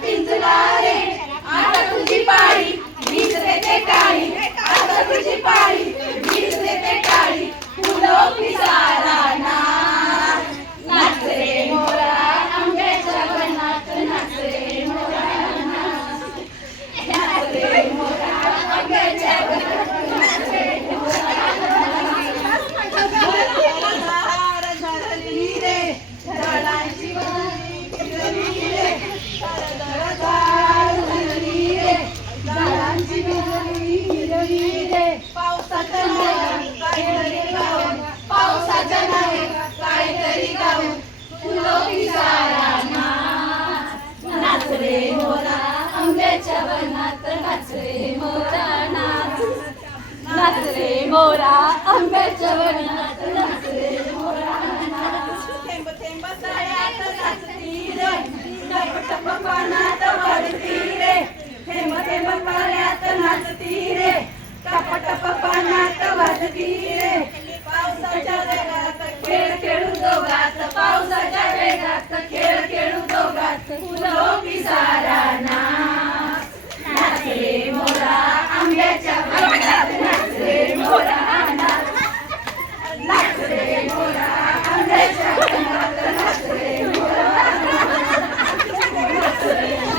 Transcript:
पिंजला रे आता तुझी पाळी मीच देते टाळी आता तुझी पाळी मीच देते टाळी फुलं पिसारा नाच रे मोरा आंब्याच्या वनात नाच रे मोरा नाच रे मोरा आंब्याच्या वनात नाच रे मोरा धरली रे झाडांची वाली धरली रे धरली रे झाडांची वाली धरली रे पावसाचं नाही काहीतरी गाऊन पावसाचं नाही काहीतरी गाऊन फुलं पिसारा नाच रे मोरा आंब्याच्या वनात नाच रे मोरा नाच रे मोरा आंब्याच्या वनात